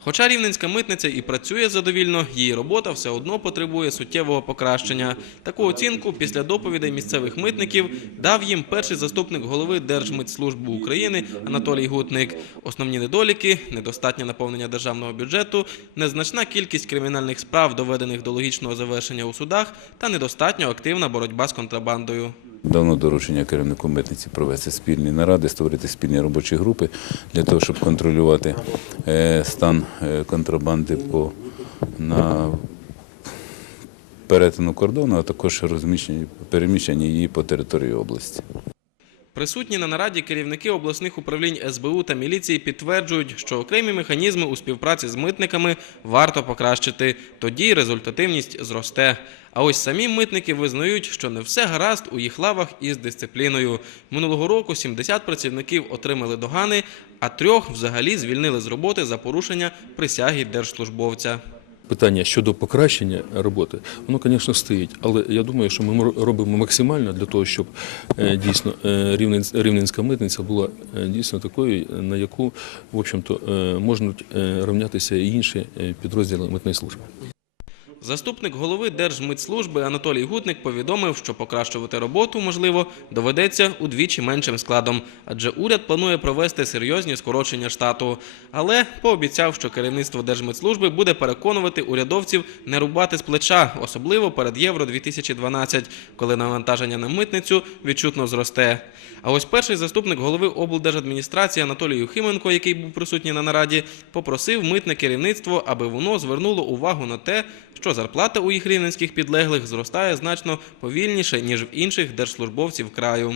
Хоча рівненська митниця і працює задовільно, її робота все одно потребує суттєвого покращення. Таку оцінку після доповідей місцевих митників дав їм перший заступник голови Держмитслужби України Анатолій Гутник. Основні недоліки – недостатнє наповнення державного бюджету, незначна кількість кримінальних справ, доведених до логічного завершення у судах, та недостатньо активна боротьба з контрабандою. Давно доручення керівнику митниці провести спільні наради, створити спільні робочі групи для того, щоб контролювати е, стан е, контрабанди по на перетину кордону, а також розміщення переміщення її по території області. Присутні на нараді керівники обласних управлінь СБУ та міліції підтверджують, що окремі механізми у співпраці з митниками варто покращити, тоді результативність зросте. А ось самі митники визнають, що не все гаразд у їх лавах із дисципліною. Минулого року 70 працівників отримали догани, а трьох взагалі звільнили з роботи за порушення присяги держслужбовця. Питання щодо покращення роботи, воно, звісно, стоїть. Але я думаю, що ми робимо максимально для того, щоб е, дійсно е, Рівненсь- рівненська митниця була е, дійсно такою, на яку, в общем-то, можуть рівнятися і інші підрозділи митної служби. Заступник голови Держмитслужби Анатолій Гутник повідомив, що покращувати роботу, можливо, доведеться удвічі меншим складом, адже уряд планує провести серйозні скорочення штату. Але пообіцяв, що керівництво Держмитслужби буде переконувати урядовців не рубати з плеча, особливо перед Євро 2012, коли навантаження на митницю відчутно зросте. А ось перший заступник голови облдержадміністрації Анатолій Юхименко, який був присутній на нараді, попросив митне керівництво, аби воно звернуло увагу на те, що зарплата у їх рівненських підлеглих зростає значно повільніше, ніж в інших держслужбовців краю.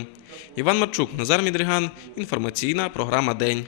Іван Марчук, Назар Мідріган, інформаційна програма День.